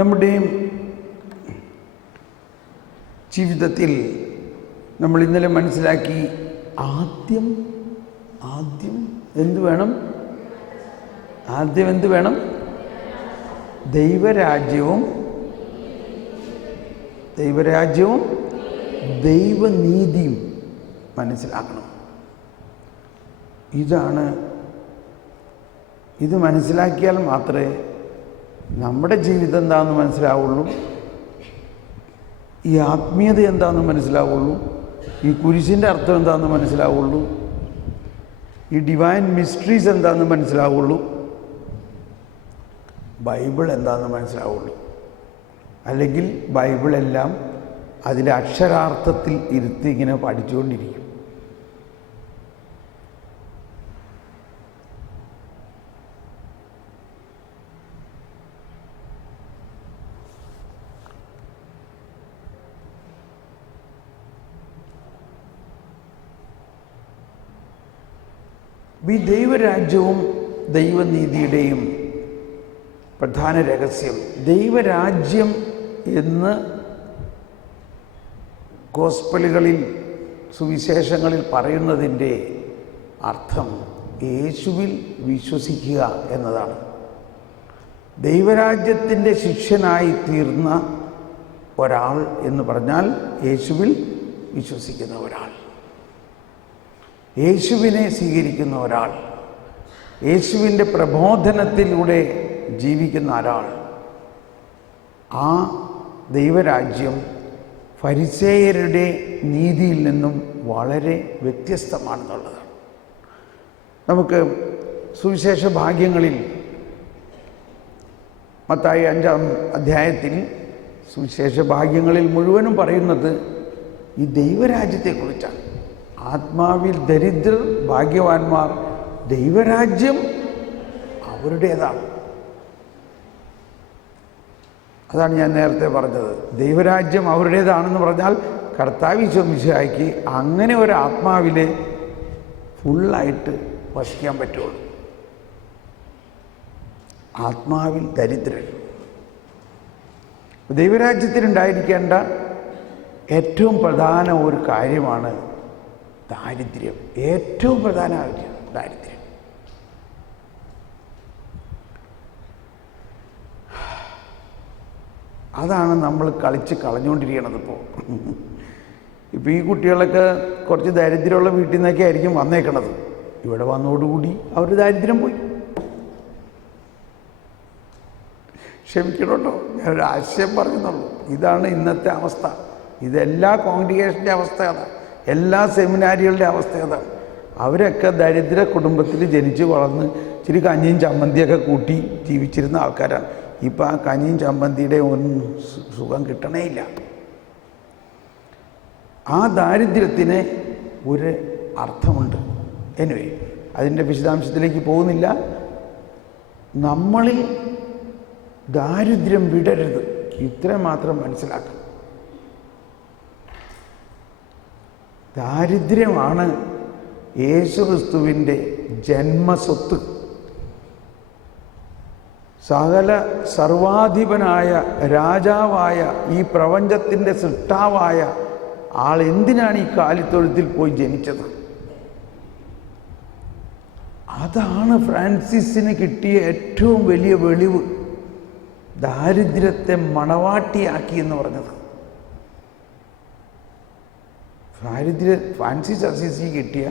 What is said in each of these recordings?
നമ്മുടെ ജീവിതത്തിൽ നമ്മൾ ഇന്നലെ മനസ്സിലാക്കി, ആദ്യം എന്ത് വേണം? ആദ്യം എന്ത് വേണം? ദൈവരാജ്യവും ദൈവനീതിയും മനസ്സിലാക്കണം. ഇത് മനസ്സിലാക്കിയാൽ മാത്രമേ നമ്മുടെ ജീവിതം എന്താണെന്ന് മനസ്സിലാവുള്ളൂ, ഈ ആത്മീയത എന്താണെന്ന് മനസ്സിലാവുള്ളൂ, ഈ കുരിശിൻ്റെ അർത്ഥം എന്താണെന്ന് മനസ്സിലാവുള്ളൂ, ഈ ഡിവൈൻ മിസ്റ്ററീസ് എന്താണെന്ന് മനസ്സിലാവുള്ളൂ, ബൈബിൾ എന്താണെന്ന് മനസ്സിലാവുള്ളൂ. അല്ലെങ്കിൽ ബൈബിളെല്ലാം അതിലെ അക്ഷരാർത്ഥത്തിൽ ഇരുത്തി ഇങ്ങനെ പഠിച്ചുകൊണ്ടിരിക്കും. ഈ ദൈവരാജ്യവും ദൈവനീതിയുടെയും പ്രധാന രഹസ്യം, ദൈവരാജ്യം എന്ന് ഗോസ്പലുകളിൽ, സുവിശേഷങ്ങളിൽ പറയുന്നതിൻ്റെ അർത്ഥം യേശുവിൽ വിശ്വസിക്കുക എന്നതാണ്. ദൈവരാജ്യത്തിൻ്റെ ശിഷ്യനായി തീർന്ന ഒരാൾ എന്ന് പറഞ്ഞാൽ യേശുവിൽ വിശ്വസിക്കുന്ന ഒരാൾ, യേശുവിനെ സ്വീകരിക്കുന്ന ഒരാൾ, യേശുവിൻ്റെ പ്രബോധനത്തിലൂടെ ജീവിക്കുന്ന ഒരാൾ. ആ ദൈവരാജ്യം ഫരിസേയരുടെ നീതിയിൽ നിന്നും വളരെ വ്യത്യസ്തമാണെന്നുള്ളതാണ്. നമുക്ക് സുവിശേഷ ഭാഗ്യങ്ങളിൽ മത്തായി 5-ാം അധ്യായത്തിൽ സുവിശേഷ ഭാഗ്യങ്ങളിൽ മുഴുവനും പറയുന്നത് ഈ ദൈവരാജ്യത്തെക്കുറിച്ചാണ്. ആത്മാവിൽ ദരിദ്രർ ഭാഗ്യവാന്മാർ, ദൈവരാജ്യം അവരുടേതാണ്. അതാണ് ഞാൻ നേരത്തെ പറഞ്ഞത്. ദൈവരാജ്യം അവരുടേതാണെന്ന് പറഞ്ഞാൽ കർത്താവ് ഈശോ മിശിഹായ്ക്ക് അങ്ങനെ ഒരു ആത്മാവിലെ ഫുള്ളായിട്ട് വസിക്കാൻ പറ്റുള്ളൂ. ആത്മാവിൽ ദരിദ്രർ. ദൈവരാജ്യത്തിനുണ്ടായിരിക്കേണ്ട ഏറ്റവും പ്രധാന ഒരു കാര്യമാണ് ദാരിദ്ര്യം. ഏറ്റവും പ്രധാന ദാരിദ്ര്യം. അതാണ് നമ്മൾ കളഞ്ഞുകൊണ്ടിരിക്കണത് ഇപ്പോൾ ഈ കുട്ടികളൊക്കെ കുറച്ച് ദാരിദ്ര്യമുള്ള വീട്ടിൽ നിന്നൊക്കെ ആയിരിക്കും വന്നേക്കണത്. ഇവിടെ വന്നതോടുകൂടി അവർ ദാരിദ്ര്യം പോയി. ക്ഷമിക്കണോട്ടോ, ഞാനൊരു ആശയം പറഞ്ഞെന്നുള്ളൂ. ഇതാണ് ഇന്നത്തെ അവസ്ഥ. ഇതെല്ലാ കോൺഗ്രിഗേഷൻ്റെ അവസ്ഥ അതാണ്, എല്ലാ സെമിനാരികളുടെ അവസ്ഥ അതാണ്. അവരൊക്കെ ദരിദ്ര കുടുംബത്തിൽ ജനിച്ച് വളർന്ന് ഇച്ചിരി കഞ്ഞിയും ചമ്മന്തിയൊക്കെ കൂട്ടി ജീവിച്ചിരുന്ന ആൾക്കാരാണ്. ഇപ്പം ആ കഞ്ഞിയും ചമ്മന്തിയുടെ ഒന്നും സുഖം കിട്ടണേ ഇല്ല. ആ ദാരിദ്ര്യത്തിന് ഒരു അർത്ഥമുണ്ട്. എനിവേ, അതിൻ്റെ വിശദാംശത്തിലേക്ക് പോകുന്നില്ല. നമ്മളിൽ ദാരിദ്ര്യം വിടരുത്, ഇത്രയും മാത്രം മനസ്സിലാക്കണം. ദാരിദ്ര്യമാണ് യേശുക്രിസ്തുവിൻ്റെ ജന്മസ്വത്ത്. സകല സർവാധിപനായ രാജാവായ ഈ പ്രപഞ്ചത്തിൻ്റെ സൃഷ്ടാവായ ആൾ എന്തിനാണ് ഈ കാലിത്തൊഴുത്തിൽ പോയി ജനിച്ചത്? അതാണ് ഫ്രാൻസിസിന് കിട്ടിയ ഏറ്റവും വലിയ വെളിവ്. ദാരിദ്ര്യത്തെ മണവാട്ടിയാക്കി എന്ന് പറഞ്ഞത്. ഫ്രാൻസിസ് അസീസി കിട്ടിയ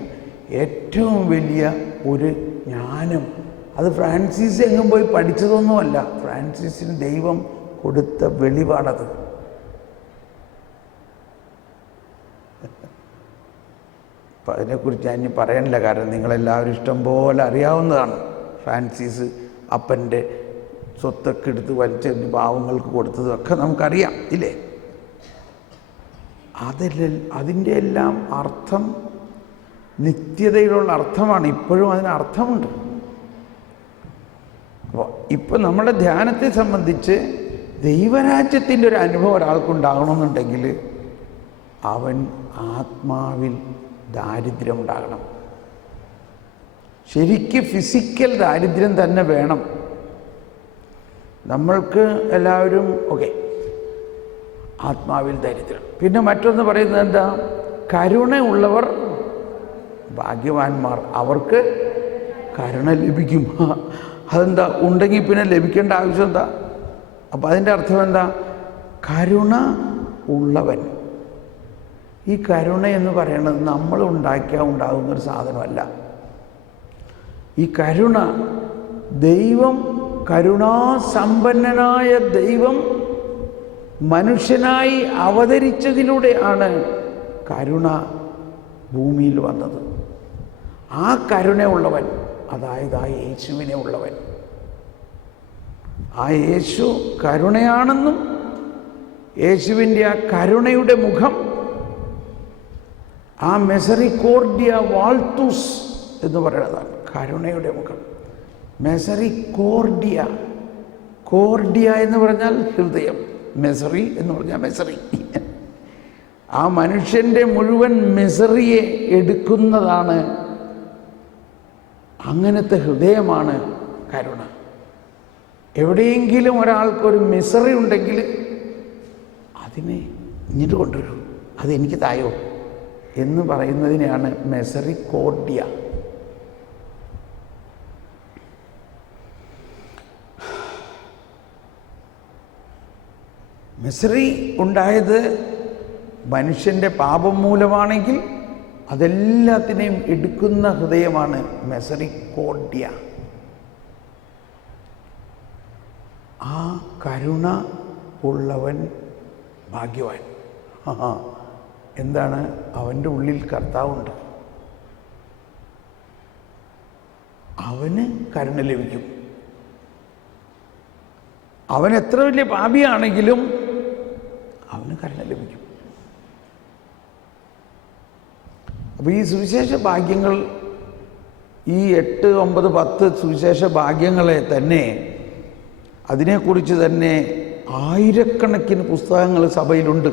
ഏറ്റവും വലിയ ഒരു ജ്ഞാനം. അത് ഫ്രാൻസിസ് എങ്ങും പോയി പഠിച്ചതൊന്നുമല്ല, ഫ്രാൻസിസിന് ദൈവം കൊടുത്ത വെളിപാടത്. അപ്പം അതിനെക്കുറിച്ച് ഞാൻ ഇനി പറയാനില്ല, കാരണം നിങ്ങളെല്ലാവരും ഇഷ്ടം പോലെ അറിയാവുന്നതാണ്. ഫ്രാൻസിസ് അപ്പൻ്റെ സ്വത്തൊക്കെ എടുത്ത് വലിച്ചെറിഞ്ഞ് പാവങ്ങൾക്ക് കൊടുത്തതൊക്കെ നമുക്കറിയാം, ഇല്ലേ? അതിൻ്റെ എല്ലാം അർത്ഥം നിത്യതയിലുള്ള അർത്ഥമാണ്. ഇപ്പോഴും അതിന് അർത്ഥമുണ്ട്. അപ്പോൾ ഇപ്പം നമ്മുടെ ധ്യാനത്തെ സംബന്ധിച്ച് ദൈവരാജ്യത്തിൻ്റെ ഒരു അനുഭവം ഒരാൾക്കുണ്ടാകണമെന്നുണ്ടെങ്കിൽ അവൻ ആത്മാവിൽ ദാരിദ്ര്യം ഉണ്ടാകണം. ശരിക്ക് ഫിസിക്കൽ ദാരിദ്ര്യം തന്നെ വേണം. നമ്മൾക്ക് എല്ലാവരും ഓക്കെ, ആത്മാവിൽ ദരിദ്രർ. പിന്നെ മറ്റൊന്ന് പറയുന്നത് എന്താ? കരുണയുള്ളവർ ഭാഗ്യവാന്മാർ, അവർക്ക് കരുണ ലഭിക്കും. അതെന്താ? ഉണ്ടെങ്കിൽ പിന്നെ ലഭിക്കേണ്ട ആവശ്യം എന്താ? അപ്പം അതിൻ്റെ അർത്ഥം എന്താ? കരുണ ഉള്ളവൻ. ഈ കരുണ എന്ന് പറയുന്നത് നമ്മൾ ഉണ്ടാക്കിയാൽ ഉണ്ടാകുന്നൊരു സാധനമല്ല. ഈ കരുണ ദൈവം, കരുണാസമ്പന്നനായ ദൈവം മനുഷ്യനായി അവതരിച്ചതിലൂടെയാണ് കരുണ ഭൂമിയിൽ വന്നത്. ആ കരുണയുള്ളവൻ, അതായത് ആ യേശുവിനെ ഉള്ളവൻ, ആ യേശു കരുണയാണെന്നും യേശുവിൻ്റെ ആ കരുണയുടെ മുഖം, ആ മെസറിക്കോർഡിയ വാൾത്തൂസ് എന്ന് പറയുന്നതാണ് കരുണയുടെ മുഖം. മെസറിക്കോർഡിയ, കോർഡിയ എന്ന് പറഞ്ഞാൽ ഹൃദയം, മെസറി എന്ന് പറഞ്ഞാൽ മെസറി. ആ മനുഷ്യൻ്റെ മുഴുവൻ മെസറിയെ എടുക്കുന്നതാണ്, അങ്ങനത്തെ ഹൃദയമാണ് കരുണ. എവിടെയെങ്കിലും ഒരാൾക്കൊരു മിസറി ഉണ്ടെങ്കിൽ അതിനെ ഇങ്ങോട്ട് കൊണ്ടുവരൂ, അതെനിക്ക് തായോ എന്ന് പറയുന്നതിനെയാണ് മെസറിക്കോർഡിയ. മിസറി ഉണ്ടായത് മനുഷ്യൻ്റെ പാപം മൂലമാണെങ്കിൽ അതെല്ലാത്തിനെയും എടുക്കുന്ന ഹൃദയമാണ് മെസറിക്കോർഡിയ. ആ കരുണ ഉള്ളവൻ ഭാഗ്യവാൻ. എന്താണ്? അവൻ്റെ ഉള്ളിൽ കർത്താവുണ്ട്, അവന് കരുണ ലഭിക്കും. അവൻ എത്ര വലിയ പാപിയാണെങ്കിലും അവന് കരുണ ലഭിക്കും. അപ്പോൾ ഈ സുവിശേഷ ഭാഗ്യങ്ങൾ, ഈ 8, 9, 10 സുവിശേഷ ഭാഗ്യങ്ങളെ തന്നെ, അതിനെക്കുറിച്ച് തന്നെ ആയിരക്കണക്കിന് പുസ്തകങ്ങൾ സഭയിലുണ്ട്.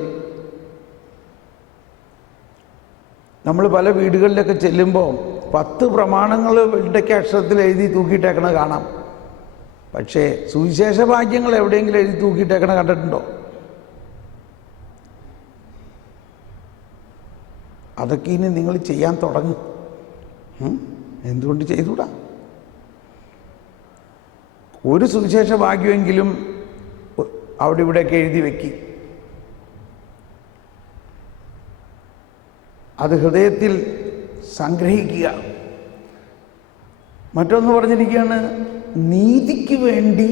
നമ്മൾ പല വീടുകളിലൊക്കെ ചെല്ലുമ്പോൾ 10 പ്രമാണങ്ങൾ വെള്ളയ്ക്ക് അക്ഷരത്തിൽ എഴുതി തൂക്കിയിട്ടേക്കണത് കാണാം. പക്ഷേ സുവിശേഷ ഭാഗ്യങ്ങൾ എവിടെയെങ്കിലും എഴുതി തൂക്കിയിട്ടേക്കണ കണ്ടിട്ടുണ്ടോ? അതൊക്കെ ഇനി നിങ്ങൾ ചെയ്യാൻ തുടങ്ങും. എന്തുകൊണ്ട് ചെയ്തുകൂടാ? ഒരു സുവിശേഷ ഭാഗ്യമെങ്കിലും അവിടെ ഇവിടെയൊക്കെ എഴുതി വെക്കി, അത് ഹൃദയത്തിൽ സംഗ്രഹിക്കുക. മറ്റൊന്ന് പറഞ്ഞിരിക്കുകയാണ്, നീതിക്ക് വേണ്ടി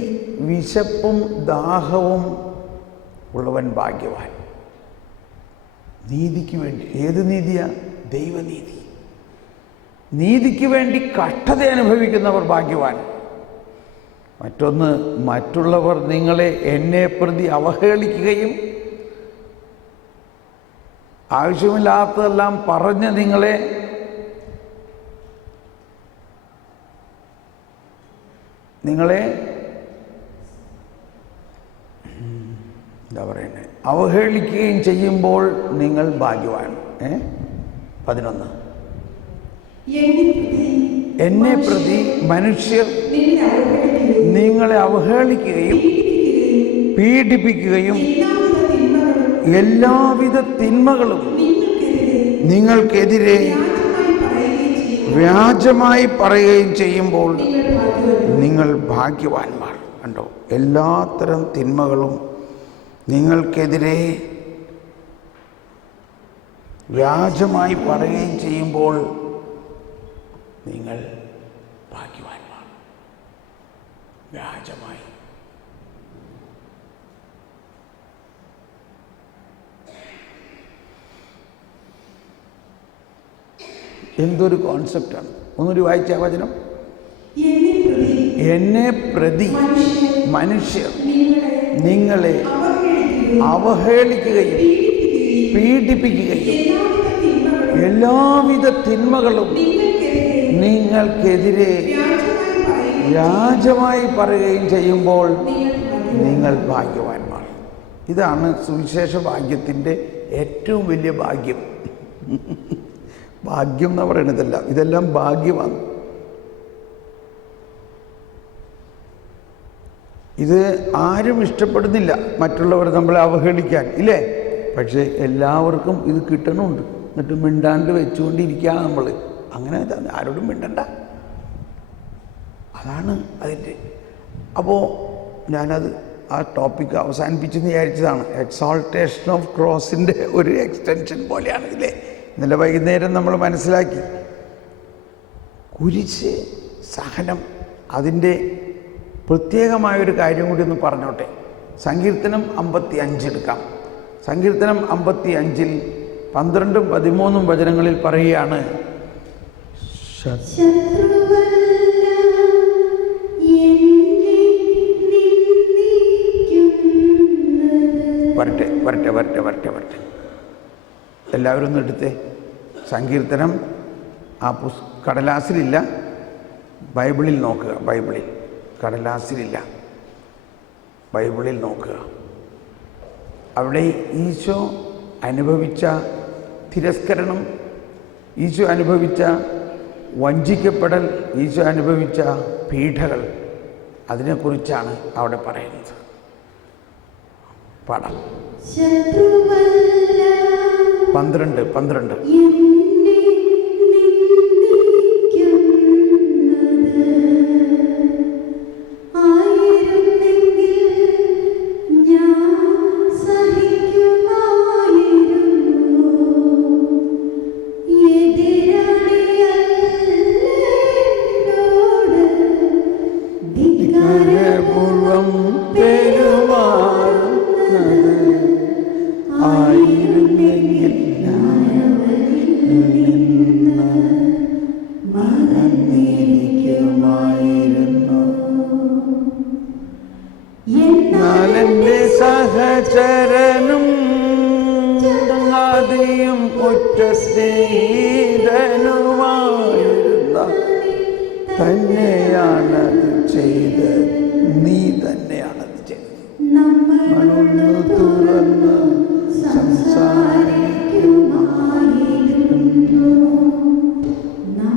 വിശപ്പും ദാഹവും ഉള്ളവൻ ഭാഗ്യവാൻ. നീതിക്ക് വേണ്ടി, ഏത് നീതിയാ? ദൈവനീതി. നീതിക്ക് വേണ്ടി കഷ്ടത അനുഭവിക്കുന്നവർ ഭാഗ്യവാൻ. മറ്റൊന്ന്, മറ്റുള്ളവർ നിങ്ങളെ എന്നെ പ്രതി അവഹേളിക്കുകയും ആവശ്യമില്ലാത്തതെല്ലാം പറഞ്ഞ് നിങ്ങളെ എന്താ പറയുന്നത്, അവഹേളിക്കുകയും ചെയ്യുമ്പോൾ നിങ്ങൾ ഭാഗ്യവാൻ. 11, എന്നെ പ്രതി മനുഷ്യർ നിങ്ങളെ അവഹേളിക്കുകയും പീഡിപ്പിക്കുകയും എല്ലാവിധ തിന്മകളും നിങ്ങൾക്കെതിരെ വ്യാജമായി പറയുകയും ചെയ്യുമ്പോൾ നിങ്ങൾ ഭാഗ്യവാന്മാർ. കണ്ടോ? എല്ലാത്തരം തിന്മകളും നിങ്ങൾക്കെതിരെ വ്യാജമായി പറയുകയും ചെയ്യുമ്പോൾ നിങ്ങൾ ഭാഗ്യവാന്മാർ. വ്യാജമായി. എന്തൊരു കോൺസെപ്റ്റാണ്! ഒന്നൊരു വായിച്ച വചനം. എന്നെ പ്രതി മനുഷ്യർ നിങ്ങളെ അവഹേളിക്കുകയും പീഡിപ്പിക്കുകയും എല്ലാവിധ തിന്മകളും നിങ്ങൾക്കെതിരെ വ്യാജമായി പറയുകയും ചെയ്യുമ്പോൾ നിങ്ങൾ ഭാഗ്യവാന്മാർ. ഇതാണ് സുവിശേഷ ഭാഗ്യത്തിൻ്റെ ഏറ്റവും വലിയ ഭാഗ്യം. ഭാഗ്യം എന്ന് പറയുന്നതല്ല, ഇതെല്ലാം ഭാഗ്യമാണ്. ഇത് ആരും ഇഷ്ടപ്പെടുന്നില്ല, മറ്റുള്ളവർ നമ്മളെ അവഹേളിക്കാൻ, ഇല്ലേ? പക്ഷേ എല്ലാവർക്കും ഇത് കിട്ടണമുണ്ട്. എന്നിട്ട് മിണ്ടാണ്ട് വെച്ചുകൊണ്ടിരിക്കുകയാണ് നമ്മൾ. അങ്ങനെ ആരോടും മിണ്ടണ്ട, അതാണ് അതിൻ്റെ. അപ്പോൾ ഞാനത് ആ ടോപ്പിക്ക് അവസാനിപ്പിച്ചെന്ന് വിചാരിച്ചതാണ്. എക്സാൾട്ടേഷൻ ഓഫ് ക്രോസിൻ്റെ ഒരു എക്സ്റ്റൻഷൻ പോലെയാണ്, ഇല്ലേ? ഇന്നലെ വൈകുന്നേരം നമ്മൾ മനസ്സിലാക്കി കുരിശ് സഹനം. അതിൻ്റെ പ്രത്യേകമായൊരു കാര്യം കൂടി ഒന്ന് പറഞ്ഞോട്ടെ. സങ്കീർത്തനം 55 എടുക്കാം. സങ്കീർത്തനം 55 12, 13 വചനങ്ങളിൽ പറയുകയാണ്, വരട്ടെ എല്ലാവരും ഒന്ന് എടുത്തേ. സങ്കീർത്തനം ആ കടലാസിലില്ല, ബൈബിളിൽ നോക്കുക. ബൈബിളിൽ, കടലാസിലില്ല, ബൈബിളിൽ നോക്കുക. അവിടെ ഈശോ അനുഭവിച്ച തിരസ്കരണം, ഈശോ അനുഭവിച്ച വഞ്ചിക്കപ്പെടൽ, ഈശോ അനുഭവിച്ച പീഡകൾ, അതിനെക്കുറിച്ചാണ് അവിടെ പറയുന്നത്. പാടാം. 12 സഹചരനും ആദിയും ഒറ്റ സ്നേഹിതനുമായിരുന്ന തന്നെയാണത് ചെയ്തത്, നീ തന്നെയാണത് ചെയ്തത്. നമ്മളൊന്ന് തുറന്ന് സംസാരിക്കുമായിരുന്നു,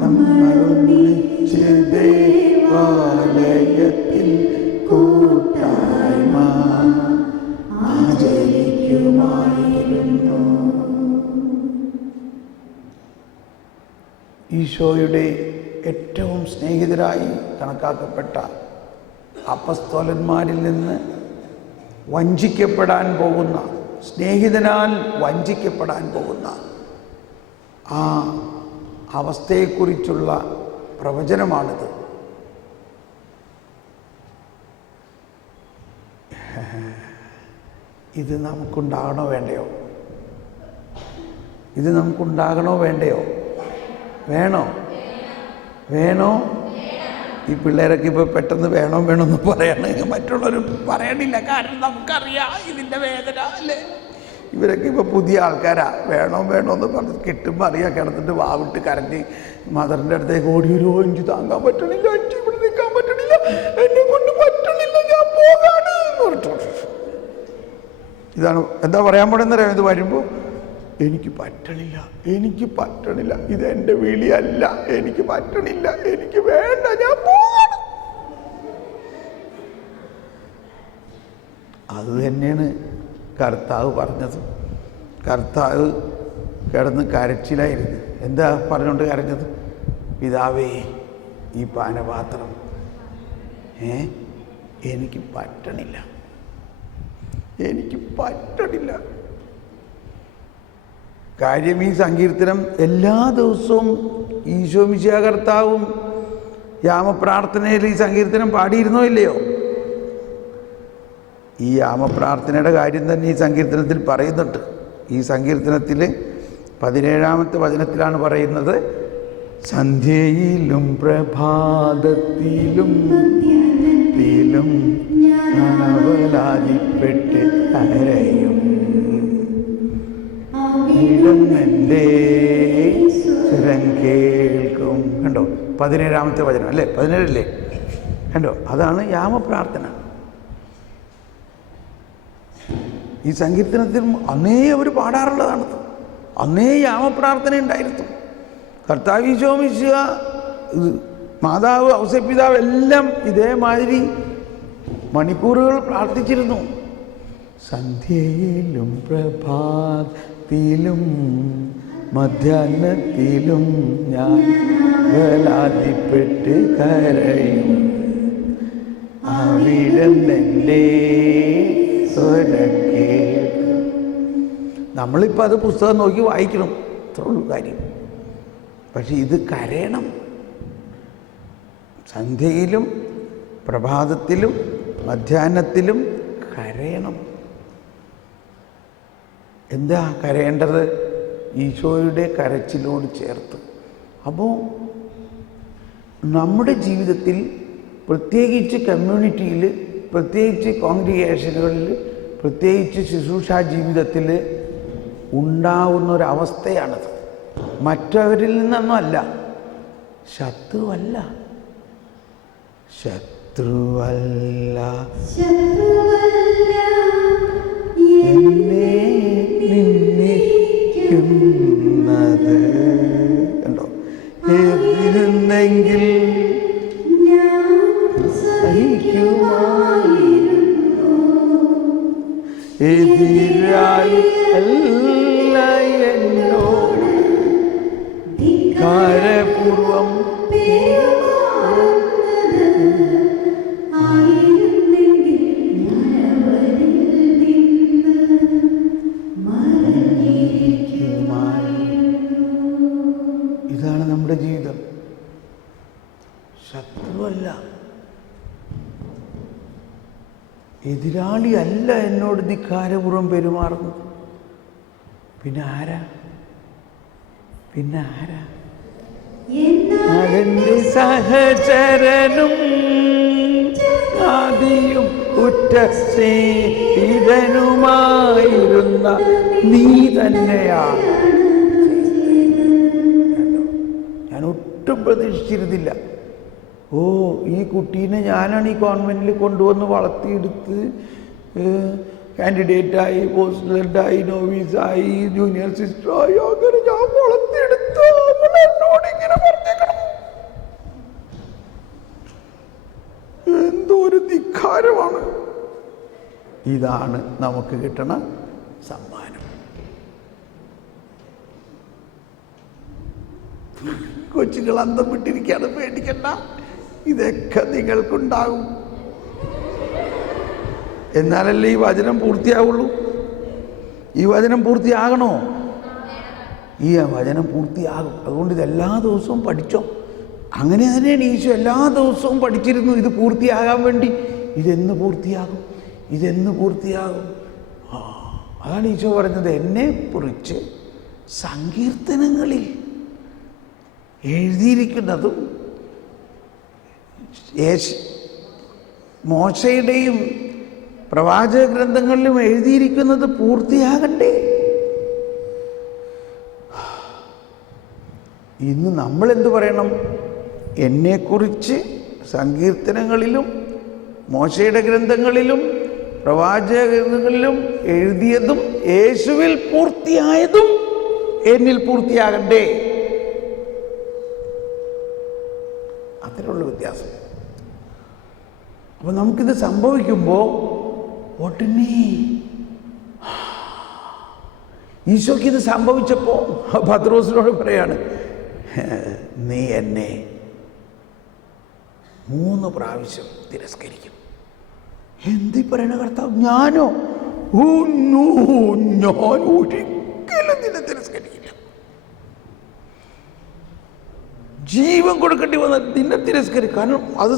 നമ്മളൊന്നിച്ച് ദേവാലയത്തിൽ കൂട്ടായ്മ ആചരിക്കുമായിരുന്നു. ഈശോയുടെ ഏറ്റവും സ്നേഹിതരായി കണക്കാക്കപ്പെട്ട അപ്പസ്തോലന്മാരിൽ നിന്ന് വഞ്ചിക്കപ്പെടാൻ പോകുന്ന, സ്നേഹിതനാൽ വഞ്ചിക്കപ്പെടാൻ പോകുന്ന ആ അവസ്ഥയെക്കുറിച്ചുള്ള പ്രവചനമാണിത്. ഇത് നമുക്കുണ്ടാകണോ വേണ്ടയോ? ഇത് നമുക്കുണ്ടാകണോ വേണ്ടയോ? വേണോ? ഈ പിള്ളേരൊക്കെ ഇപ്പോൾ പെട്ടെന്ന് വേണമെന്ന് പറയണമെങ്കിൽ മറ്റുള്ളവർ പറയണില്ല. കാരണം നമുക്കറിയാം ഇതിൻ്റെ വേദന, അല്ലേ? ഇവരൊക്കെ ഇപ്പോൾ പുതിയ ആൾക്കാരാ. വേണമെന്ന് പറഞ്ഞ് കിട്ടുമ്പോൾ അറിയാം, കിടന്നിട്ട് വാവിട്ട് കരഞ്ഞ് മദറിൻ്റെ അടുത്തേക്ക് ഓടി വരുമോ, എനിക്ക് താങ്ങാൻ പറ്റണില്ല, എനിക്ക് ഇവിടെ നിൽക്കാൻ പറ്റണില്ല, എന്നെ കൊണ്ട് പറ്റണില്ല, ഞാൻ പോകാണ് എന്ന് പറഞ്ഞു. ഇതാണ് എന്താ പറയാൻ പോണെന്നറിയാം. ഇത് വരുമ്പോൾ എനിക്ക് പറ്റണില്ല, ഇതെൻ്റെ വിളിയല്ല, എനിക്ക് പറ്റണില്ല, എനിക്ക് വേണ്ട, ഞാൻ പോവാണ്. അത് തന്നെയാണ് കർത്താവ് പറഞ്ഞത്. കർത്താവ് കിടന്ന് കരച്ചിലായിരുന്നു. എന്താ പറഞ്ഞുകൊണ്ട് കരഞ്ഞത്? പിതാവേ, ഈ പാനപാത്രം എനിക്ക് പറ്റണില്ല. കാര്യം ഈ സങ്കീർത്തനം എല്ലാ ദിവസവും ഈശോ മിശിഹാ കർത്താവും യാമപ്രാർത്ഥനയിൽ ഈ സങ്കീർത്തനം പാടിയിരുന്നോ ഇല്ലയോ? ഈ യാമപ്രാർത്ഥനയുടെ കാര്യം തന്നെ ഈ സങ്കീർത്തനത്തിൽ പറയുന്നുണ്ട്. ഈ സങ്കീർത്തനത്തിൽ 17-ാമത്തെ വചനത്തിലാണ് പറയുന്നത്, സന്ധ്യയിലും പ്രഭാതത്തിലും അവലാതിപ്പെട്ട് അരയും എൻ്റെ സ്വരം കേൾക്കും. കണ്ടോ, 17-ാമത്തെ വചനം അല്ലേ? 17 കണ്ടോ, അതാണ് യാമപ്രാർത്ഥന. ഈ സങ്കീർത്തനത്തിൽ അന്നേ അവർ പാടാറുള്ളതാണത്. അന്നേ യാമപ്രാർത്ഥന ഉണ്ടായിരുന്നു. കർത്താവ് ഈശോ മിശിഹാ, മാതാവ് ഔസേപ്പിതാവ് എല്ലാം ഇതേമാതിരി മണിക്കൂറുകൾ പ്രാർത്ഥിച്ചിരുന്നു. സന്ധ്യയിലും പ്രഭാതത്തിലും മധ്യാഹ്നത്തിലും ഞാൻ വേലാതിപ്പെട്ട് കരയും, അവിടം എൻ്റെ സ്വരം കേൾക്കും. നമ്മളിപ്പോൾ അത് പുസ്തകം നോക്കി വായിക്കണം, അത്രയുള്ളൂ കാര്യം. പക്ഷെ ഇത് കരയണം. സന്ധ്യയിലും പ്രഭാതത്തിലും മധ്യാഹ്നത്തിലും കരയണം. എന്താ കരയേണ്ടത്? ഈശോയുടെ കരച്ചിലോട് ചേർത്ത്. അപ്പോൾ നമ്മുടെ ജീവിതത്തിൽ, പ്രത്യേകിച്ച് കമ്മ്യൂണിറ്റിയിൽ, പ്രത്യേകിച്ച് കോൺഗ്രിഗേഷനുകളിൽ, പ്രത്യേകിച്ച് ശുശ്രൂഷാ ജീവിതത്തിൽ ഉണ്ടാവുന്നൊരവസ്ഥയാണത്. മറ്റവരിൽ നിന്നൊന്നുമല്ല, ശത്രുവല്ല, ശത്രുവല്ല എന്നെ നിന്ദിക്കുന്നത് കണ്ടോ. എതിരുന്നെങ്കിൽ സഹിക്കുമായിരുന്നു, എതിരായി അല്ല എന്നോട് ധിക്കാരപൂർവം ഇതാണ് നമ്മുടെ ജീവിതം. ശത്രുവല്ല, എതിരാളിയല്ല എന്നോട് ധിക്കാരപൂർവം പെരുമാറുന്നത്. പിന്നെ ആരാ? അതെന്റെ സഹചരനും ആദിയും ഉറ്റ സ്നേഹിതനുമായിരുന്ന നീ തന്നെയാണ്. ഞാൻ ഒട്ടും പ്രതീക്ഷിച്ചിരുന്നില്ല. ഈ കുട്ടീനെ ഞാനാണ് ഈ കോൺവെൻറ്റിൽ കൊണ്ടുവന്ന് വളർത്തിയെടുത്ത് കാൻഡിഡേറ്റായി, പോസ്റ്റലായി, നോവീസായി, ജൂനിയർ സിസ്റ്ററായി, അങ്ങനെ ഞാൻ വളർത്തിയെടുത്ത് എന്നോട് ഇങ്ങനെ പറഞ്ഞേക്കണം. എന്തോ ഒരു ധിക്കാരമാണ്. ഇതാണ് നമുക്ക് കിട്ടണ സമ്മാനം. കൊച്ചുകൾ അന്തം വിട്ടിരിക്കുകയാണ്, പേടിക്കണ്ട, ഇതൊക്കെ നിങ്ങൾക്കുണ്ടാകും. എന്നാലല്ലേ ഈ വചനം പൂർത്തിയാവുള്ളൂ. ഈ വചനം പൂർത്തിയാകണോ? ഈ വചനം പൂർത്തിയാകും. അതുകൊണ്ട് ഇതെല്ലാ ദിവസവും പഠിച്ചോ. അങ്ങനെ തന്നെയാണ് ഈശോ എല്ലാ ദിവസവും പഠിച്ചിരുന്നു, ഇത് പൂർത്തിയാകാൻ വേണ്ടി. ഇതെന്ന് പൂർത്തിയാകും, ഇതെന്ന് പൂർത്തിയാകും. അതാണ് ഈശോ പറഞ്ഞത്, എന്നെ കുറിച്ച് സങ്കീർത്തനങ്ങളിൽ എഴുതിയിരിക്കുന്നതും മോശയുടെയും പ്രവാചക ഗ്രന്ഥങ്ങളിലും എഴുതിയിരിക്കുന്നത് പൂർത്തിയാകണ്ടേ? ഇന്ന് നമ്മൾ എന്തു പറയണം? എന്നെക്കുറിച്ച് സങ്കീർത്തനങ്ങളിലും മോശയുടെ ഗ്രന്ഥങ്ങളിലും പ്രവാചക ഗ്രന്ഥങ്ങളിലും എഴുതിയതും യേശുവിൽ പൂർത്തിയായതും എന്നിൽ പൂർത്തിയാകണ്ടേ? അതിനുള്ള വ്യത്യാസം. അപ്പോൾ നമുക്കിത് സംഭവിക്കുമ്പോൾ ഒട്ടുന്നീ ഈശോയ്ക്ക് ഇത് സംഭവിച്ചപ്പോൾ പത്രോസിനോട് പറയാണ്, നീ എന്നെ 3 പ്രാവശ്യം തിരസ്കരിക്കും. എന്തി പറയണ കർത്താവ്? ഞാനോ? ഞാൻ ഒരിക്കലും നിന്നെ തിരസ്കരിക്കില്ല. ജീവൻ കൊടുക്കേണ്ടി വന്നാൽ നിന്നെ തിരസ്കരിക്കും. കാരണം അത്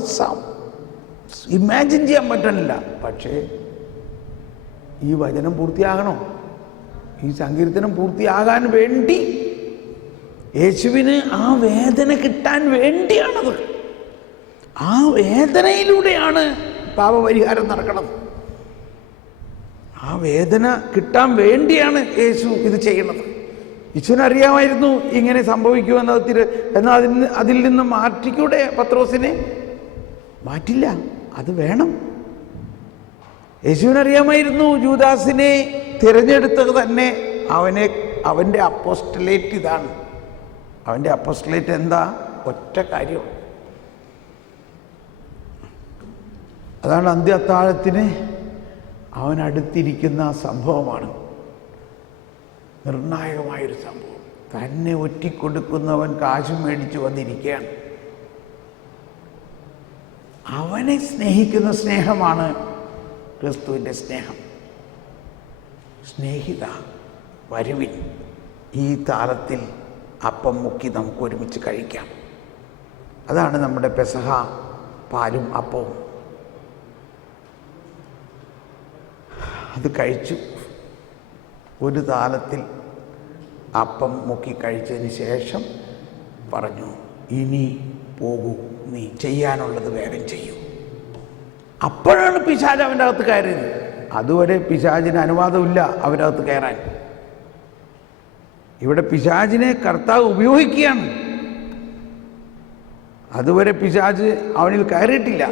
ഇമാജിൻ ചെയ്യാൻ പറ്റണില്ല. പക്ഷേ ഈ വചനം പൂർത്തിയാകണോ? ഈ സങ്കീർത്തനം പൂർത്തിയാകാൻ വേണ്ടി, യേശുവിന് ആ വേദന കിട്ടാൻ വേണ്ടിയാണത്. ആ വേദനയിലൂടെയാണ് പാപപരിഹാരം നടക്കണം. ആ വേദന കിട്ടാൻ വേണ്ടിയാണ് യേശു ഇത് ചെയ്യണത്. യേശുവിനറിയാമായിരുന്നു ഇങ്ങനെ സംഭവിക്കുമെന്നത്. എന്നാൽ അതിൽ നിന്ന് മാറ്റിക്കൂടെ പത്രോസിനെ? മാറ്റില്ല, അത് വേണം. യേശുവിനറിയാമായിരുന്നു ജൂദാസിനെ തിരഞ്ഞെടുത്തത് തന്നെ അവൻ്റെ അപ്പോസ്റ്റലേറ്റ് ഇതാണ്. അവൻ്റെ അപ്പോസ്റ്റലേറ്റ് എന്താ? ഒറ്റ കാര്യം, അതാണ് അന്ത്യ അത്താഴത്തിന് അവൻ അടുത്തിരിക്കുന്ന സംഭവമാണ്. നിർണായകമായൊരു സംഭവം. തന്നെ ഒറ്റിക്കൊടുക്കുന്നവൻ കാശ് മേടിച്ച് വന്നിരിക്കുകയാണ്. അവനെ സ്നേഹിക്കുന്ന സ്നേഹമാണ് ക്രിസ്തുവിൻ്റെ സ്നേഹം. സ്നേഹിത, വരുവിൻ, ഈ താലത്തിൽ അപ്പം മുക്കി നമുക്ക് ഒരുമിച്ച് കഴിക്കാം. അതാണ് നമ്മുടെ പെസഹ, പാലും അപ്പവും. അത് കഴിച്ചു. ഒരു താലത്തിൽ അപ്പം മുക്കി കഴിച്ചതിന് ശേഷം പറഞ്ഞു, ഇനി പോകൂ, നീ ചെയ്യാനുള്ളത് വേഗം ചെയ്യൂ. അപ്പോഴാണ് പിശാച് അവൻ്റെ അകത്ത് കയറിയത്. അതുവരെ പിശാചിന് അനുവാദമില്ല അവൻ്റെ അകത്ത് കയറാൻ. ഇവിടെ പിശാചിനെ കർത്താവ് ഉപയോഗിക്കുകയാണ്. അതുവരെ പിശാച് അവനിൽ കയറിയിട്ടില്ല.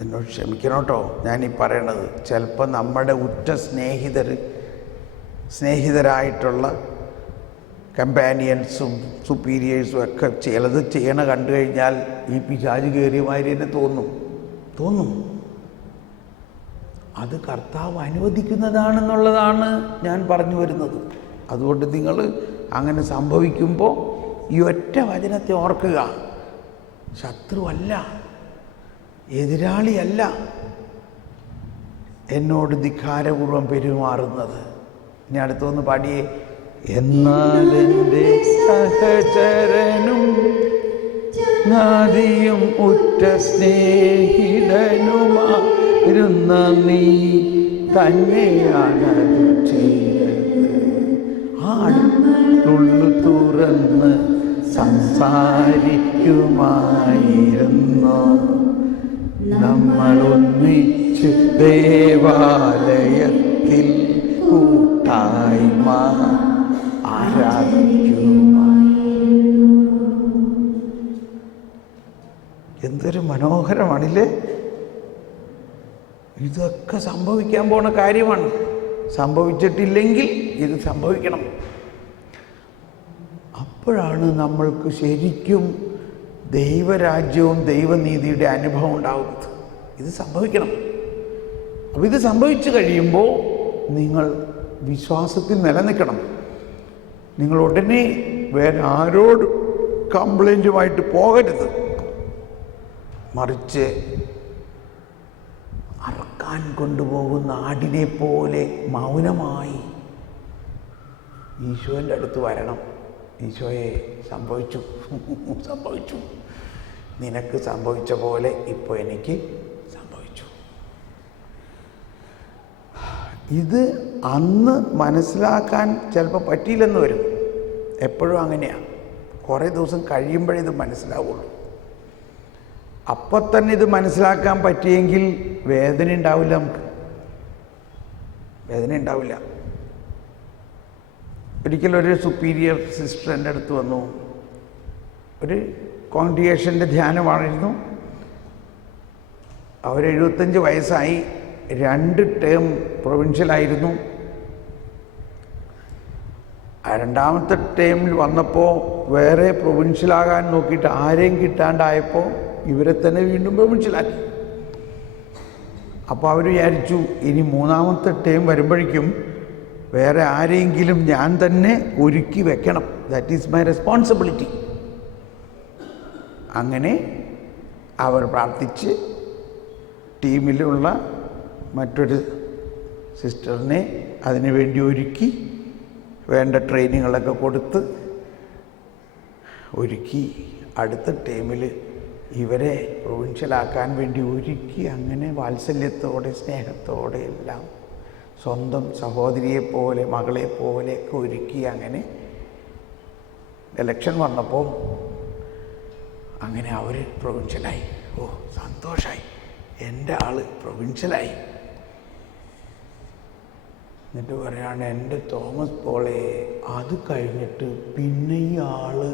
എന്നോട് ക്ഷമിക്കണം കേട്ടോ ഞാനീ പറയണത്. ചിലപ്പോൾ നമ്മുടെ ഉറ്റ സ്നേഹിതരായിട്ടുള്ള കമ്പാനിയൻസും സുപ്പീരിയേഴ്സും ഒക്കെ ചിലത് ചെയ്യണ കണ്ടു കഴിഞ്ഞാൽ ഈ പിശാച് കയറിയ മാതിരി തന്നെ തോന്നും. അത് കർത്താവ് അനുവദിക്കുന്നതാണെന്നുള്ളതാണ് ഞാൻ പറഞ്ഞു വരുന്നത്. അതുകൊണ്ട് നിങ്ങൾ അങ്ങനെ സംഭവിക്കുമ്പോൾ ഈ ഒറ്റ വചനത്തെ ഓർക്കുക. ശത്രുവല്ല, എതിരാളിയല്ല എന്നോട് ധിക്കാരപൂർവം പെരുമാറുന്നത്. ഇനി അടുത്തൊന്ന് പാടിയേ. എന്നാൽ എൻ്റെ സഹചരനും നാദിയും ഉറ്റ സ്നേഹിതനുമായിരുന്ന നീ തന്നെയാണത് ചെയ്തത്. ആടുള്ളു തുറന്ന് സംസാരിക്കുമായിരുന്നു. നമ്മൾ ഒന്നിച്ച് ദേവാലയത്തിൽ കൂട്ടായ്മ ആരാധിക്കുമായി. എന്തൊരു മനോഹരമാണില്ലേ. ഇതൊക്കെ സംഭവിക്കാൻ പോണ കാര്യമാണ്. സംഭവിച്ചിട്ടില്ലെങ്കിൽ ഇത് സംഭവിക്കണം. അപ്പോഴാണ് നമ്മൾക്ക് ശരിക്കും ദൈവരാജ്യവും ദൈവനീതിയുടെ അനുഭവം ഉണ്ടാകുന്നത്. ഇത് സംഭവിക്കണം. അപ്പോൾ ഇത് സംഭവിച്ചു കഴിയുമ്പോൾ നിങ്ങൾ വിശ്വാസത്തിൽ നിലനിൽക്കണം. നിങ്ങൾ ഉടനെ വേറെ ആരോട് കംപ്ലൈൻറ്റുമായിട്ട് പോകരുത്. മറിച്ച് അറക്കാൻ കൊണ്ടുപോകുന്ന ആടിനെ പോലെ മൗനമായി ഈശോൻ്റെ അടുത്ത് വരണം. ഈശോയെ, സംഭവിച്ചു, നിനക്ക് സംഭവിച്ച പോലെ ഇപ്പോൾ എനിക്ക് സംഭവിച്ചു. ഇത് അന്ന് മനസ്സിലാക്കാൻ ചിലപ്പോൾ പറ്റിയില്ലെന്ന് വരും. എപ്പോഴും അങ്ങനെയാണ്. കുറേ ദിവസം കഴിയുമ്പോഴേ ഇത് മനസ്സിലാവുള്ളൂ. അപ്പം തന്നെ ഇത് മനസ്സിലാക്കാൻ പറ്റിയെങ്കിൽ വേദന ഉണ്ടാവില്ല. നമുക്ക് വേദന ഉണ്ടാവില്ല. ഒരിക്കലൊരു സുപ്പീരിയർ സിസ്റ്റർ എൻ്റെ അടുത്ത് വന്നു. ഒരു കോൺഗ്രിഗേഷൻ്റെ ധ്യാനമായിരുന്നു. അവർ 75 വയസ്സായി. 2 ടേം പ്രൊവിൻഷ്യലായിരുന്നു. രണ്ടാമത്തെ ടേമിൽ വന്നപ്പോൾ വേറെ പ്രൊവിൻഷ്യലാകാൻ നോക്കിയിട്ട് ആരെയും കിട്ടാണ്ടായപ്പോൾ ഇവരെ തന്നെ വീണ്ടും പ്രൊവിൻഷ്യലാക്കി. അപ്പോൾ അവർ വിചാരിച്ചു ഇനി 3ാമത്തെ ടേം വരുമ്പോഴേക്കും വേറെ ആരെയെങ്കിലും ഞാൻ തന്നെ ഒരുക്കി വെക്കണം. That is my responsibility. അങ്ങനെ അവർ പ്രാർത്ഥിച്ച് ടീമിലുള്ള മറ്റൊരു സിസ്റ്ററിനെ അതിനു വേണ്ടി ഒരുക്കി, വേണ്ട ട്രെയിനിങ്ങളൊക്കെ കൊടുത്ത് ഒരുക്കി അടുത്ത ടീമിൽ ഇവരെ പ്രൊവിൻഷ്യലാക്കാൻ വേണ്ടി ഒരുക്കി. അങ്ങനെ വാത്സല്യത്തോടെ സ്നേഹത്തോടെ എല്ലാം സ്വന്തം സഹോദരിയെപ്പോലെ മകളെപ്പോലെയൊക്കെ ഒരുക്കി. അങ്ങനെ എലക്ഷൻ വന്നപ്പോൾ അങ്ങനെ അവർ പ്രൊവിൻഷ്യലായി. ഓ, സന്തോഷമായി, എൻ്റെ ആൾ പ്രൊവിൻഷ്യലായി. എന്നിട്ട് പറയാണ്, എൻ്റെ തോമസ് പോളെ, അത് കഴിഞ്ഞിട്ട് പിന്നെ ഈ ആള്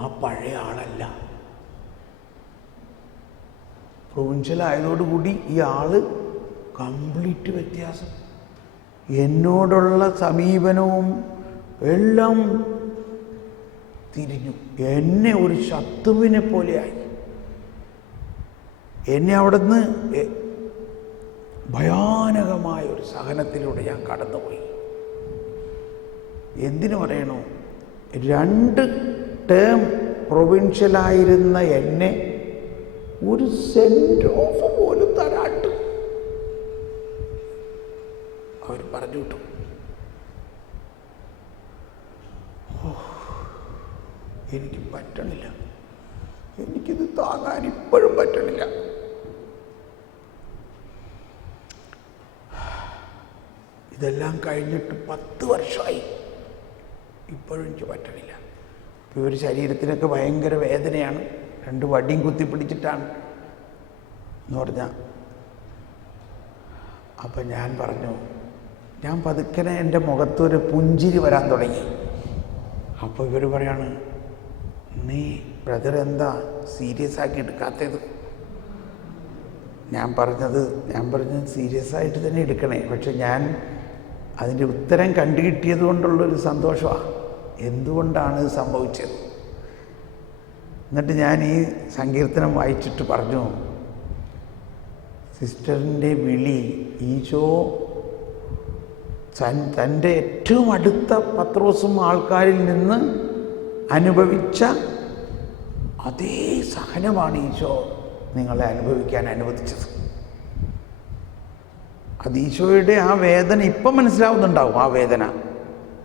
ആ പഴയ ആളല്ല. പ്രൊവിൻഷ്യലായതോടുകൂടി ഈ ആള് കംപ്ലീറ്റ് വ്യത്യാസം. എന്നോടുള്ള സമീപനവും എല്ലാം തിരിഞ്ഞു. എന്നെ ഒരു ശത്രുവിനെ പോലെയായി. എന്നെ അവിടുന്ന് ഭയാനകമായ ഒരു സഹനത്തിലൂടെ ഞാൻ കടന്നുപോയി. എന്തിനു പറയണോ, 2 ടേം പ്രൊവിൻഷ്യലായിരുന്ന എന്നെ ഒരു സെൻറ്റ് ഓഫ് പോലും തരാട്ട് അവർ പറഞ്ഞു വിട്ടു. എനിക്ക് പറ്റണില്ല, എനിക്കിത് താങ്ങാൻ ഇപ്പോഴും പറ്റണില്ല. ഇതെല്ലാം കഴിഞ്ഞിട്ട് 10 വർഷമായി, ഇപ്പോഴും എനിക്ക് പറ്റണില്ല. ഇപ്പോൾ ഇവർ ശരീരത്തിനൊക്കെ ഭയങ്കര വേദനയാണ്. 2 വടിയും കുത്തിപ്പിടിച്ചിട്ടാണ് എന്ന് പറഞ്ഞാൽ. അപ്പം ഞാൻ പറഞ്ഞു, ഞാൻ പതുക്കനെ എൻ്റെ മുഖത്തൊരു പുഞ്ചിരി വരാൻ തുടങ്ങി. അപ്പോൾ ഇവർ പറയാണ്, നീ ബ്രദർ എന്താ സീരിയസ് ആക്കി എടുക്കാത്തത്? ഞാൻ പറഞ്ഞത് സീരിയസ് ആയിട്ട് തന്നെ എടുക്കണേ, പക്ഷെ ഞാൻ അതിൻ്റെ ഉത്തരം കണ്ടുകിട്ടിയത് കൊണ്ടുള്ളൊരു സന്തോഷമാണ്. എന്തുകൊണ്ടാണ് ഇത് സംഭവിച്ചത്? എന്നിട്ട് ഞാൻ ഈ സങ്കീർത്തനം വായിച്ചിട്ട് പറഞ്ഞു, സിസ്റ്ററിൻ്റെ വിളി ഈശോ തൻ്റെ ഏറ്റവും അടുത്ത പത്രോസും ആൾക്കാരിൽ നിന്ന് അനുഭവിച്ച അതേ സഹനമാണ് ഈശോ നിങ്ങളെ അനുഭവിക്കാൻ അനുവദിച്ചത്. അത് ഈശോയുടെ ആ വേദന ഇപ്പം മനസ്സിലാവുന്നുണ്ടാവും. ആ വേദന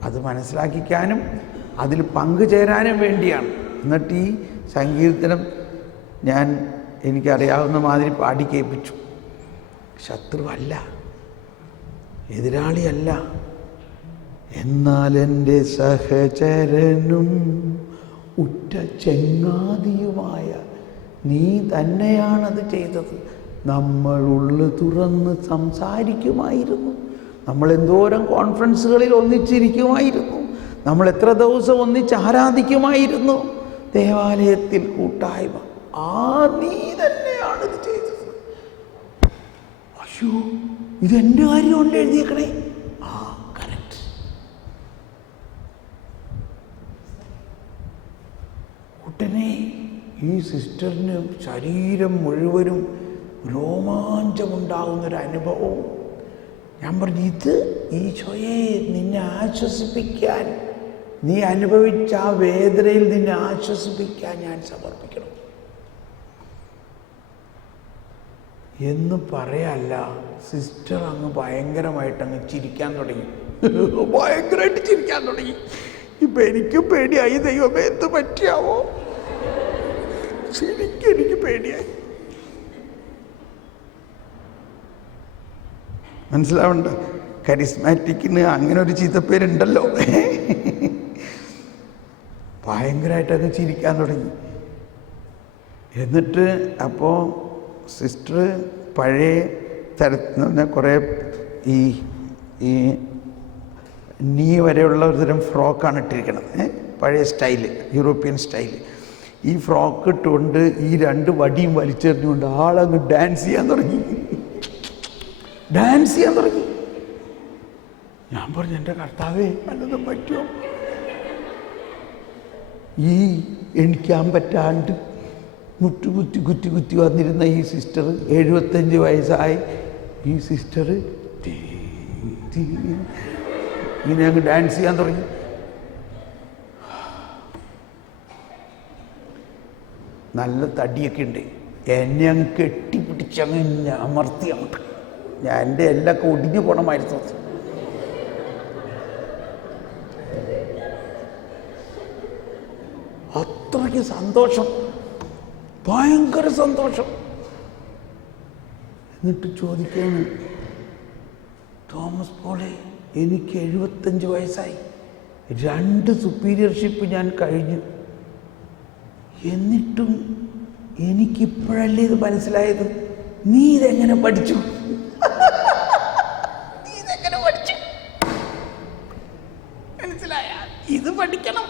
അത് മനസ്സിലാക്കിക്കാനും അതിൽ പങ്കുചേരാനും വേണ്ടിയാണ്. എന്നിട്ട് ഈ സങ്കീർത്തനം ഞാൻ എനിക്കറിയാവുന്ന മാതിരി പാടി കേൾപ്പിച്ചു. ശത്രുവല്ല, എതിരാളിയല്ല, എന്നാൽ എൻ്റെ സഹചരനും ഉറ്റ ചെങ്ങാതിയുമായ നീ തന്നെയാണത് ചെയ്തത്. നമ്മൾ ഉള്ളു തുറന്ന് സംസാരിക്കുമായിരുന്നു, നമ്മൾ എന്തോരം കോൺഫറൻസുകളിൽ ഒന്നിച്ചിരിക്കുമായിരുന്നു, നമ്മൾ എത്ര ദിവസം ഒന്നിച്ച് ആരാധിക്കുമായിരുന്നു, ദേവാലയത്തിൽ കൂട്ടായ്മ. നീ തന്നെയാണിത് ചെയ്തത്. അയ്യോ, ഇതെൻ്റെ കാര്യമുണ്ട് എഴുതിയേക്കണേ. കറക്റ്റ്. ഉടനെ ഈ സിസ്റ്ററിന് ശരീരം മുഴുവനും രോമാഞ്ചമുണ്ടാകുന്നൊരനുഭവവും. ഞാൻ പറഞ്ഞു, ഇത് ഈശോയെ നിന്നെ ആശ്വസിപ്പിക്കാൻ, നീ അനുഭവിച്ച ആ വേദനയിൽ നിന്നെ ആശ്വസിപ്പിക്കാൻ ഞാൻ സമർപ്പിക്കണം എന്ന് പറയല്ല. സിസ്റ്റർ അങ്ങ് ഭയങ്കരമായിട്ടങ്ങ് ചിരിക്കാൻ തുടങ്ങി. ഭയങ്കരമായിട്ട് ചിരിക്കാൻ തുടങ്ങി. ഇപ്പം എനിക്കും പേടിയായി. ദൈവമേ, എന്ത് പറ്റിയാവോ? ശരിക്കും എനിക്ക് പേടിയായി. മനസ്സിലാവണ്ട, കരിസ്മാറ്റിക്കിന് അങ്ങനെ ഒരു ചീത്തപ്പേരുണ്ടല്ലോ. ഭയങ്കരമായിട്ടൊക്കെ ചിരിക്കാൻ തുടങ്ങി. എന്നിട്ട് അപ്പോൾ സിസ്റ്റർ പഴയ തരത്തിൽ പറഞ്ഞാൽ കുറേ ഈ നീ വരെയുള്ള ഒരു തരം ഫ്രോക്കാണ് ഇട്ടിരിക്കുന്നത്, പഴയ സ്റ്റൈല്, യൂറോപ്യൻ സ്റ്റൈല്. ഈ ഫ്രോക്ക് ഇട്ടുകൊണ്ട് ഈ 2 വടിയും വലിച്ചെറിഞ്ഞുകൊണ്ട് ആളങ്ങ് ഡാൻസ് ചെയ്യാൻ തുടങ്ങി. ഞാൻ പറഞ്ഞു, എൻ്റെ കർത്താവേ, വല്ലതും പറ്റുമോ? ഈ എണിക്കാൻ പറ്റാണ്ട് കുറ്റി വന്നിരുന്ന ഈ സിസ്റ്റർ, 75 വയസ്സായി ഈ സിസ്റ്റർ ഇങ്ങനെ അങ്ങ് ഡാൻസ് ചെയ്യാൻ തുടങ്ങി. നല്ല തടിയൊക്കെ ഉണ്ട്. എന്നെ അങ്ങ് കെട്ടിപ്പിടിച്ചങ്ങ് അമർത്തി അങ്ങോട്ട്. ഞാൻ എൻ്റെ എല്ലാം ഒടിഞ്ഞു പോണമായിരുന്നു. അത്രയ്ക്ക് സന്തോഷം, ഭയങ്കര സന്തോഷം. എന്നിട്ട് ചോദിക്കാണ്, തോമസ് പോളെ, എനിക്ക് 75 വയസ്സായി, 2 സുപ്പീരിയർഷിപ്പ് ഞാൻ കഴിഞ്ഞു, എന്നിട്ടും എനിക്കിപ്പോഴല്ലേ ഇത് മനസ്സിലായത്. നീ ഇതെങ്ങനെ പഠിച്ചു? മനസ്സിലായ? ഇത് പഠിക്കണം.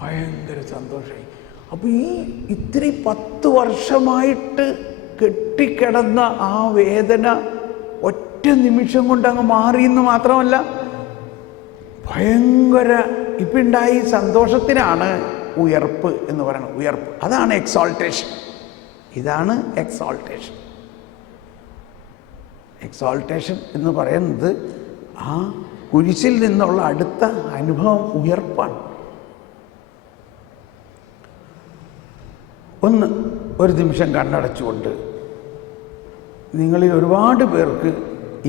ഭയങ്കര സന്തോഷമായി. അപ്പോൾ ഈ ഇത്രയും 10 വർഷമായിട്ട് പൊട്ടിക്കിടന്ന ആ വേദന ഒറ്റ നിമിഷം കൊണ്ട് അങ്ങ് മാറിയെന്ന് മാത്രമല്ല, ഭയങ്കര ഇപ്പുണ്ടായി സന്തോഷത്തിനാണ് ഉയർപ്പ് എന്ന് പറയുന്നത്. ഉയർപ്പ്, അതാണ് എക്സോൾട്ടേഷൻ. ഇതാണ് എക്സോൾട്ടേഷൻ. എക്സോൾട്ടേഷൻ എന്ന് പറയുന്നത് ആ കുരിശിൽ നിന്നുള്ള അടുത്ത അനുഭവം ഉയർപ്പാണ്. ഒരു നിമിഷം കണ്ണടച്ചുകൊണ്ട്, നിങ്ങളിൽ ഒരുപാട് പേർക്ക്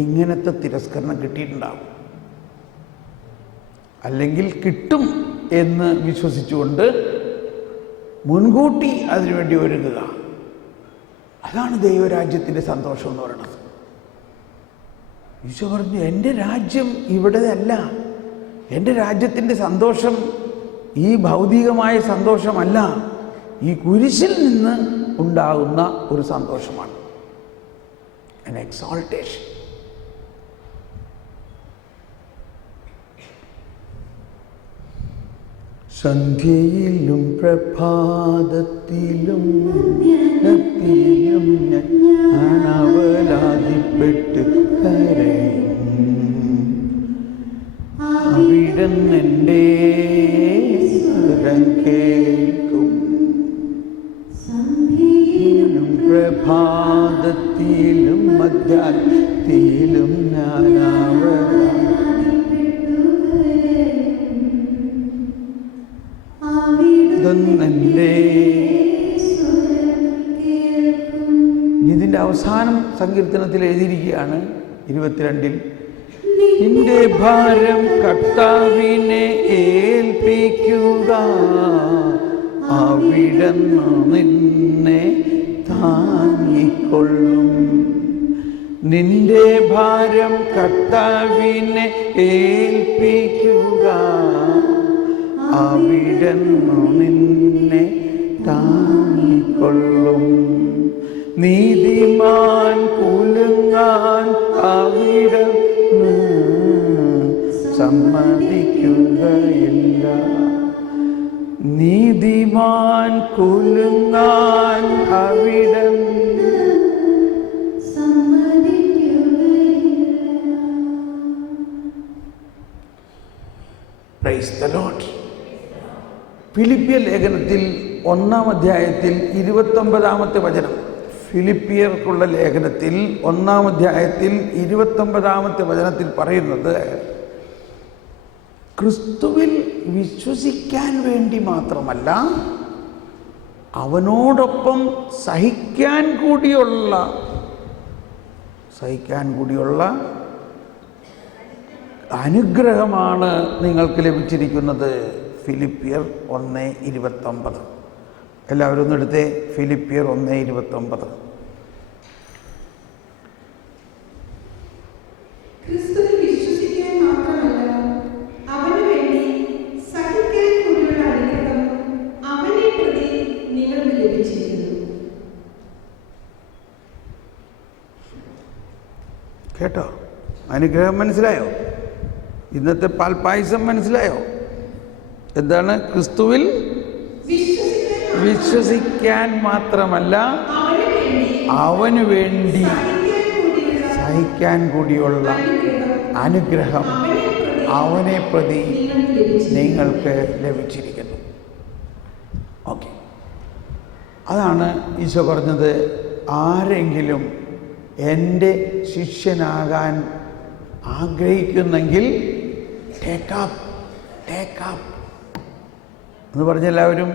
ഇങ്ങനത്തെ തിരസ്കരണം കിട്ടിയിട്ടുണ്ടാകും, അല്ലെങ്കിൽ കിട്ടും എന്ന് വിശ്വസിച്ചുകൊണ്ട് മുൻകൂട്ടി അതിനുവേണ്ടി ഒരുങ്ങുക. അതാണ് ദൈവരാജ്യത്തിൻ്റെ സന്തോഷം എന്ന് പറയുന്നത്. ഈശോ പറഞ്ഞു, എൻ്റെ രാജ്യം ഇവിടെ അല്ല. എൻ്റെ രാജ്യത്തിൻ്റെ സന്തോഷം ഈ ഭൗതികമായ സന്തോഷമല്ല, ഈ കുരിശിൽ നിന്ന് ഉണ്ടാകുന്ന ഒരു സന്തോഷമാണ്. an exaltation. സന്ധ്യയിലും പ്രഭാതത്തിലും ഞാൻ അവലാതിപ്പെട്ട് കരയും. അവിടുന്നെൻ്റെ സ്വരം കേൾക്കും. സന്ധ്യയിലും പ്രഭാതത്തിലും മധ്യാഹ്നത്തിലും ഞാൻ ഇതിൻ്റെ അവസാനം സങ്കീർത്തനത്തിൽ എഴുതിയിരിക്കുകയാണ് 22-ൽ, നിന്റെ ഭാരം കർത്താവിനെ ഏൽപ്പിക്കുക, അവിടുന്ന് നിന്നെ താങ്ങിക്കൊള്ളും. നിന്റെ ഭാരം കർത്താവിനെ ഏൽപ്പിക്കുക, അവിടുന്ന് നിന്നെ താങ്ങിക്കൊള്ളും. നീതിമാൻ കുലുങ്ങാൻ അവിടുന്ന് സമ്മതിക്കുകയില്ല. നീതിമാൻ കുലുങ്ങാൻ അവിടുന്ന് സമ്മതിക്കുകയില്ല. Praise the lord. ഫിലിപ്പിയർ ലേഖനത്തിൽ 1-ാം അധ്യായത്തിൽ 29-ാമത്തെ വചനം, ഫിലിപ്പിയർക്കുള്ള ലേഖനത്തിൽ 1-ാം അധ്യായത്തിൽ 29-ാമത്തെ വചനത്തിൽ പറയുന്നത്, ക്രിസ്തുവിൽ വിശ്വസിക്കാൻ വേണ്ടി മാത്രമല്ല, അവനോടൊപ്പം സഹിക്കാൻ കൂടിയുള്ള അനുഗ്രഹമാണ് നിങ്ങൾക്ക് ലഭിച്ചിരിക്കുന്നത്. ഫിലിപ്പിയർ 1:29. എല്ലാവരും ഒന്ന് എടുത്തേ. ഫിലിപ്പിയർ 1:29. കേട്ടോ? അനുഗ്രഹം മനസ്സിലായോ? ഇന്നത്തെ പാൽപ്പായസം മനസ്സിലായോ? എന്താണ്? ക്രിസ്തുവിൽ വിശ്വസിക്കാൻ മാത്രമല്ല, അവന് വേണ്ടി സഹിക്കാൻ കൂടിയുള്ള അനുഗ്രഹം അവനെ പ്രതി നിങ്ങൾക്ക് ലഭിച്ചിരിക്കുന്നു. ഓക്കെ, അതാണ് ഈശോ പറഞ്ഞത്. ആരെങ്കിലും എൻ്റെ ശിഷ്യനാകാൻ ആഗ്രഹിക്കുന്നെങ്കിൽ ടേക്ക് അപ്പ് എന്ന് പറഞ്ഞെല്ലാവരും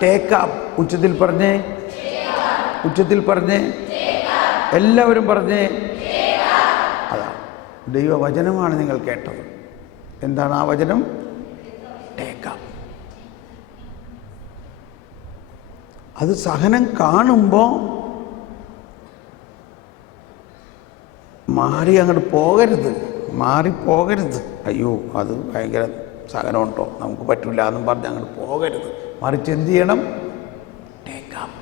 ടേക്ക് അപ്പ്. ഉച്ചത്തിൽ പറഞ്ഞേ, എല്ലാവരും പറഞ്ഞേ. അതാണ് ദൈവവചനമാണ് നിങ്ങൾ കേട്ടത്. എന്താണ് ആ വചനം? Take up. അത് സഹനം കാണുമ്പോൾ മാറിപ്പോകരുത്. അയ്യോ, അത് ഭയങ്കര സഹനമുണ്ടോ, നമുക്ക് പറ്റില്ല എന്നും പറഞ്ഞ് അങ്ങോട്ട് പോകരുത്. മറിച്ച് എന്ത് ചെയ്യണം? Take up.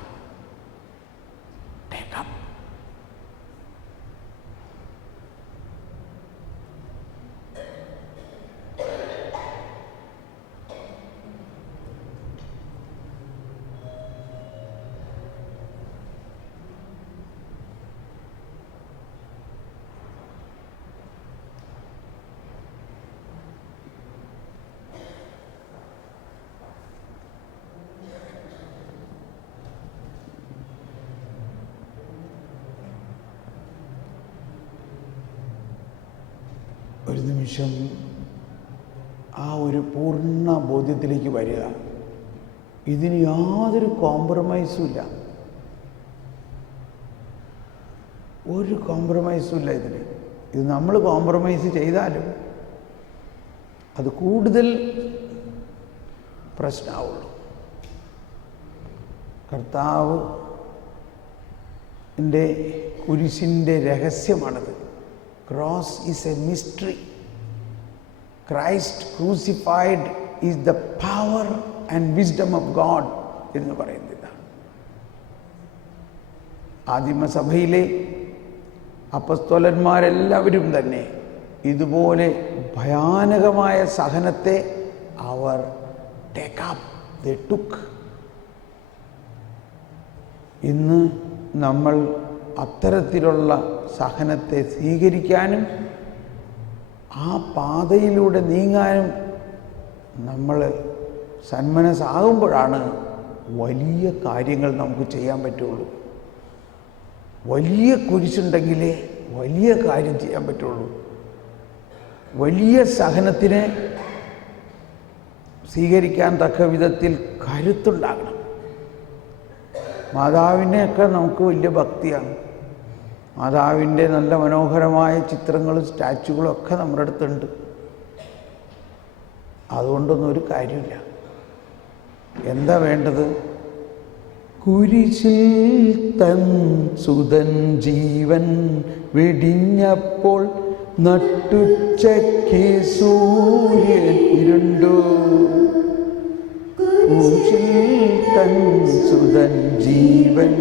ഒരു നിമിഷം ആ ഒരു പൂർണ്ണ ബോധ്യത്തിലേക്ക് വരിക. ഇതിന് യാതൊരു കോംപ്രമൈസും ഇല്ല, ഒരു കോംപ്രമൈസും ഇല്ല ഇതിന്. ഇത് നമ്മൾ കോംപ്രമൈസ് ചെയ്താലും അത് കൂടുതൽ പ്രശ്നമാവുള്ളൂ. കർത്താവിൻ്റെ കുരിശിൻ്റെ രഹസ്യമാണത്. Cross is a mystery. Christ crucified is the power and wisdom of God എന്ന് പറയുന്നത് ഇതാണ്. ആദിമസഭയിലെ അപ്പസ്തോലന്മാരെല്ലാവരും തന്നെ ഇതുപോലെ ഭയാനകമായ സഹനത്തെ അവർ took. ഇന്ന് നമ്മൾ അത്തരത്തിലുള്ള സഹനത്തെ സ്വീകരിക്കാനും ആ പാതയിലൂടെ നീങ്ങാനും നമ്മൾ സന്മനസ്സാകുമ്പോഴാണ് വലിയ കാര്യങ്ങൾ നമുക്ക് ചെയ്യാൻ പറ്റുള്ളൂ. വലിയ കുരിശുണ്ടെങ്കിലേ വലിയ കാര്യം ചെയ്യാൻ പറ്റുള്ളൂ. വലിയ സഹനത്തിനെ സ്വീകരിക്കാൻ തക്ക വിധത്തിൽ കരുത്തുണ്ടാകണം. മാതാവിനെയൊക്കെ നമുക്ക് വലിയ ഭക്തിയാണ്. മാതാവിൻ്റെ നല്ല മനോഹരമായ ചിത്രങ്ങളും സ്റ്റാച്ചുകളും ഒക്കെ നമ്മുടെ അടുത്തുണ്ട്. അതുകൊണ്ടൊന്നും ഒരു കാര്യമില്ല. എന്താ വേണ്ടത്? കുരിശിൽ തൻ സുതൻ ജീവൻ വെടിഞ്ഞപ്പോൾ നട്ടുച്ചയ്ക്ക് സൂര്യൻ ഇരുണ്ടു. കുരിശിൽ തൻ സുതൻ ജീവൻ